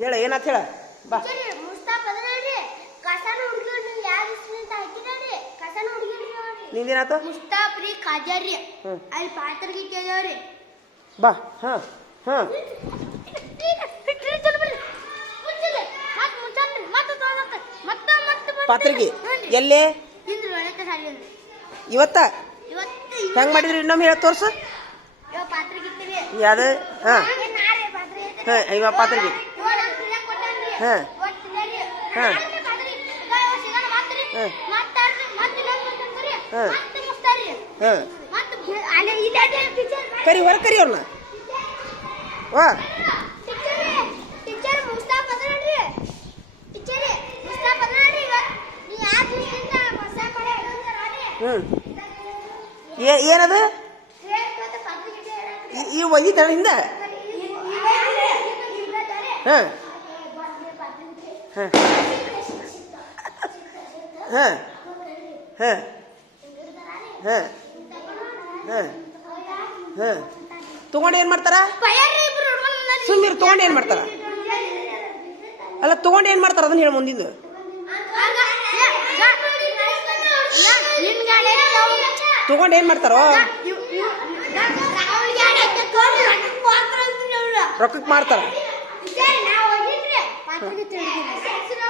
ಹೇಳ ಏನಂತ ಹೇಳ ಬಾ. ನಿಂದೇನಾತು? ಮುಸ್ತಾಫ್ರಿ ಖಾಜಾರಿ ಅಲ್ಲಿ ಪಾತ್ರ ಗೀತೆದವ್ರಿ ಬಾ. ಹಾ ಹಾ ಪಾತ್ರಿಗಿ ಎಲ್ಲೇ ಇವತ್ತ ಹೆಂಗ್ ಮಾಡಿದ್ರಿ? ಇನ್ನೊಮ್ಮೆ ಹೇಳ ತೋರ್ಸು. ಯಾವ್ದು? ಹಾ ಹಾ ಇವ ಪಾತ್ರಿಗಿ. ಹಾ ಹಾ ಕರಿ ಹೊರ ಕರಿ ಅವ್ರನ್ನ. ವಾ ಏನದು? ಈ ಒಯ್ದಿದ್ದಾಳ ಹಿಂದ? ಹಾ ಹಾ ಹಾ ಹಾ ಹಾ ಹಾ ಹಾ ತಗೊಂಡು ಏನ್ ಮಾಡ್ತಾರ? ಸುಮ್ಮೀರ್ ತಗೊಂಡು ಏನ್ ಮಾಡ್ತಾರ? ಅಲ್ಲ ತಗೊಂಡು ಏನ್ ಮಾಡ್ತಾರ ಅದನ್ನ ಹೇಳ ಮುಂದಿಂದು. ತಗೊಂಡು ಏನ್ ಮಾಡ್ತಾರೋ? ರೊಕ್ಕಕ್ಕೆ ಮಾಡ್ತಾರ.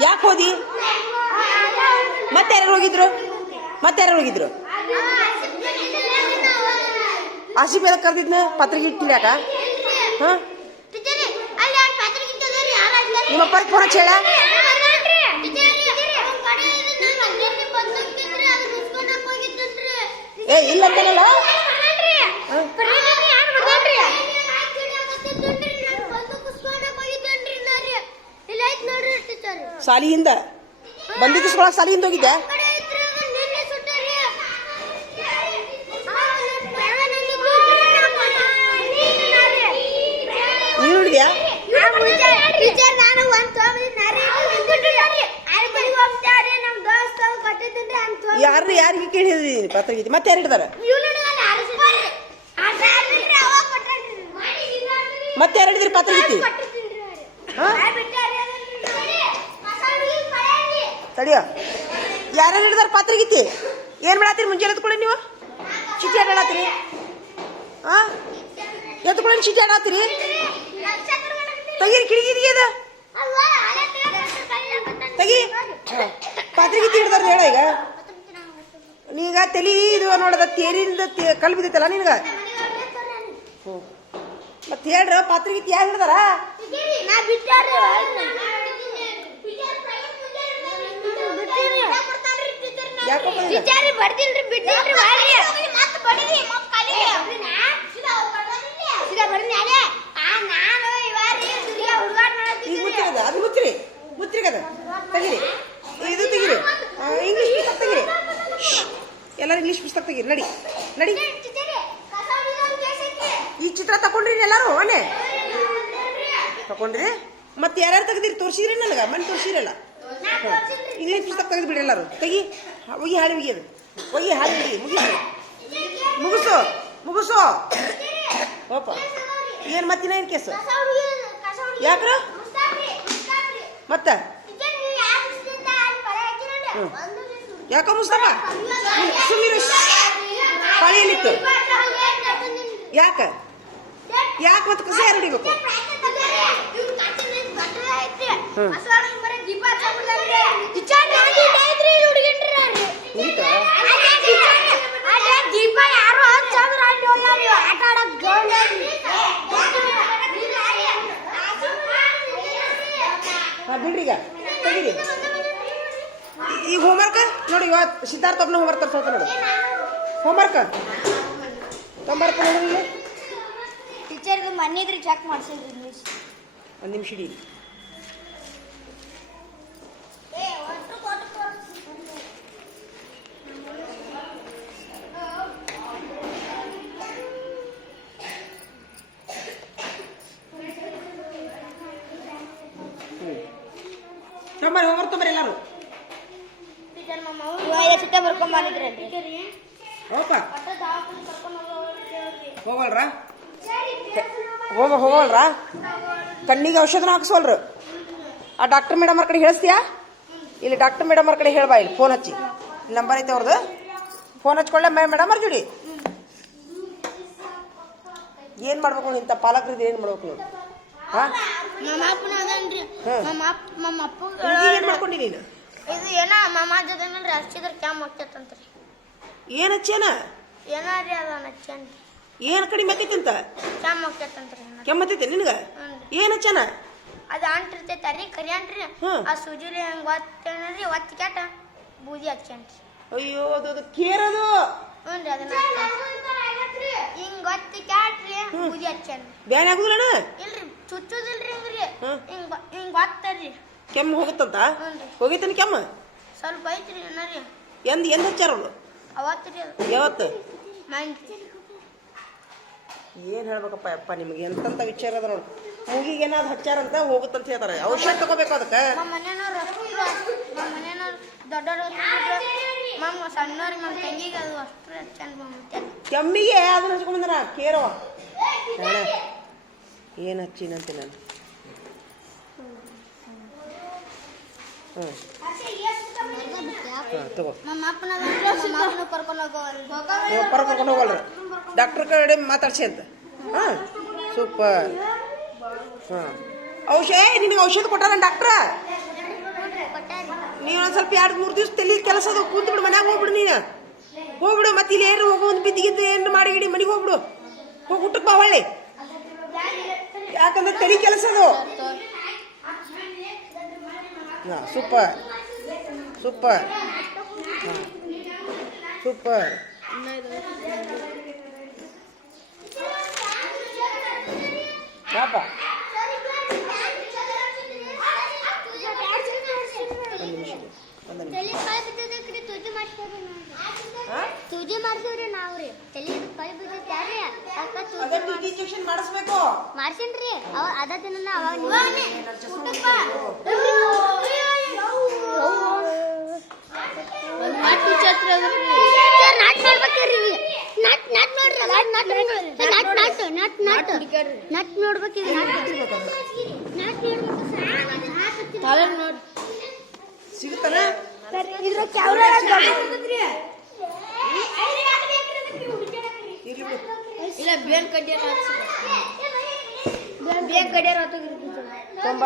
ಯಾಕೆ ಹೋದಿ? ಮತ್ತೆ ಯಾರು ಹೋಗಿದ್ರು? ಆಸಿಫ್ ಎಲ್ಲ ಕರೆದಿದ್ನ ಪತ್ರಿಕೆ ಇಟ್ಟಿಲ್ಯಾಕ? ಹಾ ನಿಮ್ಮ ಅಪ್ಪರಿಗೆ ಫೋನ್ ಹಚ್ಚಿ ಹೇಳ. ಏ ಇಲ್ಲ ಅಂತೇನಲ್ಲ. ಸಾಲಿಯಿಂದ ಬಂದಿದ್ದ ಸಾಲಿಯಿಂದ ಹೋಗಿದ್ದೆ. ನೀನು ನೋಡಿದ್ಯಾ? ಯಾರಿಗೆ ಕೇಳಿದ್ರಿ ಪತ್ರಿಕೆ? ಮತ್ತೆ ಯಾರು ಹಿಡ್ದಾರ? ಮತ್ತೆ ಯಾರು ಹಿಡಿದ್ರಿ ಪತ್ರಿಕೆ? ತಡಿಯ ಯಾರು ಹಿಡಿದಾರ ಪತ್ರಿಕೆ? ಏನ್ ಮಾಡತ್ತೀರಿ? ಮುಂಜಾನೆ ಎತ್ಕೊಳ್ಳಿ ನೀವು ಚಿಟಿ ಆಡಾತ್ತೀರಿ. ಹಾ ಎತ್ಕೊಳ್ಳಿ ಚಿಟಿ ಆಡಾತ್ತೀರಿ. ತೆಗೀರಿ ಕಿಡಿಗಿರಿ ಅದ ತೆಗಿ. ಪತ್ರಿಕೆ ಹಿಡ್ದಾರ ಹೇಳ. ಈಗ ನೀಗ ತಲಿ ಇದು ನೋಡದ ತೇರಿಂದ ಕಲ್ ಬಿದ್ದೈತಲ್ಲ ನಿನ್ಗ. ಮತ್ತೆ ಹೇಳ್ರ ಪತ್ರಿಕೆ ಯಾರು ಹಿಡ್ದಾರ? ಅದು ಮುಚ್ಚ್ರಿ ಮುಚ್ಚ್ರಿಗದ ತೆಗಿರಿ. ಇದು ತೆಗಿರಿ. ಇಂಗ್ಲೀಷ್ ಪುಸ್ತಕ ತೆಗಿರಿ. ಎಲ್ಲರೂ ಇಂಗ್ಲೀಷ್ ಪುಸ್ತಕ ತೆಗಿರಿ. ನಡಿ ನಡಿ. ಈ ಚಿತ್ರ ತಕೊಂಡ್ರಿ ಎಲ್ಲಾರು? ಅವನೇ ತಕೊಂಡ್ರಿ. ಮತ್ತೆ ಯಾರ್ಯಾರು ತೆಗ್ದಿರಿ? ತೋರಿಸಿದ್ರಿ ನನಗ ಮನೆ ತೋರಿಸಿರಲ್ಲ. ಇಂಗ್ಲೀಷ್ ಪುಸ್ತಕ ತೆಗೆದು ಬಿಡಿ ಎಲ್ಲಾರು. ತೆಗಿ. ಒಯ್ಯಿ ಹಾಡಿ ಒಯ್ಯದು. ಒಯ್ಯಿ ಹಾಡಿ ಒಯ್ಯಿ. ಮುಗಿಸು ಮುಗಿಸು. ಓಪ ಏನು ಮತ್ತಿನ ಏನು ಕೇಸು? ಯಾಕ್ರ ಮತ್ತೆ ಯಾಕ ಮುಸ್ತಫ ಸುಮೀರು ಪಾಳಿಯಲ್ಲಿತ್ತು? ಯಾಕ ಮತ್ತೆ ಕಸ ಯಾರು ಹಿಡಿಬೇಕು? ಬಿಡ್ರಿ ಈಗ ತೆಗೀರಿ. ಈಗ ಹೋಮ್ವರ್ಕ್ ನೋಡಿ. ಇವತ್ತು ಸಿದ್ಧಾರ್ಥ ಒಬ್ಬನ ಹೋಮ್ವರ್ಕ್ ತರ್ಸೋತ ನೋಡು. ಹೋಮ್ವರ್ಕ್ ತೊಂಬರ್ಕ ನೋಡಿ. ಟೀಚರ್ಗೆ ಮನೆಯಿದ್ರೆ ಚೆಕ್ ಮಾಡಿಸಿದ್ರಿ ಇಂಗ್ಲೀಷ್. ಒಂದು ನಿಮಿಷ ಇಡಿ. ತೊಂಬರಿ ಹೋಮ್ವರ್ಕ್ ತೊಂಬರಿ ಎಲ್ಲಾರು. ಚಿಟ್ಟ ಬರ್ಕೊಂಡ್ ಮಾಡಿದ್ರಿ ಹೋಗಪ್ಪ. ಹೋಗಲ್ರ? ಹೋಗಲ್ರ? ಕಣ್ಣಿಗೆ ಔಷಧನ ಹಾಕ್ಸೋಲ್ರು. ಆ ಡಾಕ್ಟರ್ ಮೇಡಮ್ ಅವ್ರ ಕಡೆ ಹೇಳಿಸ್ತೀಯಾ ಇಲ್ಲಿ ಡಾಕ್ಟರ್ ಮೇಡಮ್ ಅವ್ರ ಕಡೆ ಹೇಳ್ಬಾ ಇಲ್ಲಿ ಫೋನ್ ಹಚ್ಚಿ ನಂಬರ್ ಐತೆ ಅವ್ರದ್ದು ಫೋನ್ ಹಚ್ಕೊಳ್ಳೆ ಮೇಡಮ್ ಅವ್ರ ಜೋಡಿ ಏನು ಮಾಡ್ಬೇಕು ಇಂಥ ಪಾಲಕರಿದ್ದು ಏನು ಮಾಡ್ಬೇಕು ನೀವು ಹಾಂ ಏನು ಮಾಡ್ಕೊಂಡಿ ನೀನು ಇದು ಏನ ಮಾಮ ಜೊತೆ ಹಚ್ಚಿದ್ರೆ ಕ್ಯಾಮ್ ಆಗ್ತೈತಂತ್ರಿ ಏನು ಹಚ್ಚೇನ ಏನಾರಿ ಅದ ಹಚ್ಚೇನ್ರಿ ಏನು ಕಡಿಮೆ ಆಕೈತಿ ಕ್ಯಾಮ್ ಆಗ್ತೈತಂತ್ರಿ ಕೆಮ್ಮತ್ತೈತೆ ನಿನಗೆ ಏನು ಹಚ್ಚೇನ ಅದು ಅಂಟಿರ್ತೈತರಿ ಕರಿ ಅಂಟ್ರಿ ಆ ಸೂಜಿಲಿ ಹಂಗೆ ಒತ್ತೇನ್ರಿ ಒತ್ತಿ ಕ್ಯಾಟ ಬೂದಿ ಹಚ್ಚೇನ್ರಿ ಅಯ್ಯೋ ಅದು ಕೇರದು ಹ್ಞೂ ರೀ ಅದನ್ನ ಹಿಂಗೆ ಒತ್ತಿ ಕ್ಯಾಟ್ರಿ ಬೂದಿ ಹಚ್ಚೇನ್ರಿ ಬ್ಯಾನ್ ಆಗುದಿಲ್ಲಣ್ಣ ಇಲ್ರಿ ಚುಚ್ಚುದಿಲ್ರಿ ಹಿಂಗ್ರಿ ಹಿಂಗೆ ಒತ್ತರಿ ಕೆಮ್ಮು ಹೋಗುತ್ತಂತ ಹೋಗಿತ್ತೇನೆ ಕೆಮ್ಮು ಸ್ವಲ್ಪ ಐತ್ರಿ ಏನಾರಿ ಎಂದು ಹಚ್ಚಾರ ಅವಳು ಅವತ್ರಿ ಅದು ಯಾವತ್ತು ಮಂತ್ರಿ ಏನು ಹೇಳ್ಬೇಕಪ್ಪ ಯಪ್ಪ ನಿಮಗೆ ಎಂತಂತ ವಿಚಾರ ಅದ ನೋಡಿ ಮೂಗಿಗೆ ಏನಾದ್ರು ಹಚ್ಚಾರಂತ ಹೋಗುತ್ತಂತ ಹೇಳ್ತಾರೆ ಔಷಧ ತಗೋಬೇಕು ಅದಕ್ಕೆ ನಮ್ಮ ಮನೆಯವ್ರು ದೊಡ್ಡವರು ಮಮ್ಮ ಸಣ್ಣವ್ರಿಗೆ ನಮ್ಮ ತಂಗಿಗೆ ಅದು ಅಷ್ಟು ಚಂದ ಬಂದ್ಬಿಟ್ಟೆ ಕೆಮ್ಮಿಗೆ ಅದನ್ನ ಹಚ್ಕೊಂಡ್ಬಂದನ ಕೇರವ ಏನು ಹಚ್ಚಿನಂತೆ ನಾನು ತಗೋ ಕರ್ಕೊಂಡು ಹೋಗಲ್ರಿ ಡಾಕ್ಟರ್ ಕಡೆ ಮಾತಾಡ್ಸಿ ಅಂತ ಹಾಂ ಸೂಪರ್ ಹಾಂ ಔಷಧ ನಿನಗೆ ಔಷಧ ಕೊಟ್ಟಾರ ಡಾಕ್ಟ್ರ ನೀವು ಒಂದು ಸ್ವಲ್ಪ 2-3 ದಿವಸ ತಲೆ ಕೆಲಸ ಅದು ಕೂತು ಬಿಡು ಮನ್ಯಾಗ ಹೋಗ್ಬಿಡು ನೀನು ಹೋಗ್ಬಿಡು ಮತ್ತೆ ಇಲ್ಲಿ ಏನು ಹೋಗೋ ಒಂದು ಬಿದ್ದಿಗಿದ್ದು ಏನು ಮಾಡಿ ಗಿಡಿ ಮನೆಗೆ ಹೋಗ್ಬಿಡು ಹೋಗಿ ಊಟಕ್ಕೆ ಬಾ ಹೊಳ್ಳಿ ಯಾಕಂದ್ರೆ ತಲೆ ಕೆಲಸ ಅದು ಹಾಂ ಸೂಪರ್ ಸೂಪರ್ ಹಾಂ ಸೂಪರ್ ಪಾಪ ತುದಿ ಮಾಡ್ತೀವ್ರಿ ನಾವ್ರಿ ತಲೆ ಕೈ ಬಿದ್ದಿದ್ದಾರ್ರಿ ಇಂಜೆಕ್ಷನ್ ಮಾಡಿಸ್ಬೇಕು ಮಾಡ್ಸೇನ್ರಿ ಅದ ತಿನ್ನ ಅವಾಗ ಸಿಗುತ್ತಾನೆ ಇಲ್ಲ ಬೇನ್ ಕಡ್ಡಿಯ ಬೇನ್ ಕಡ್ಡಿಯಾರ ತೊಂಬ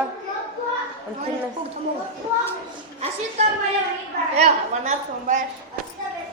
ತೊಂಬ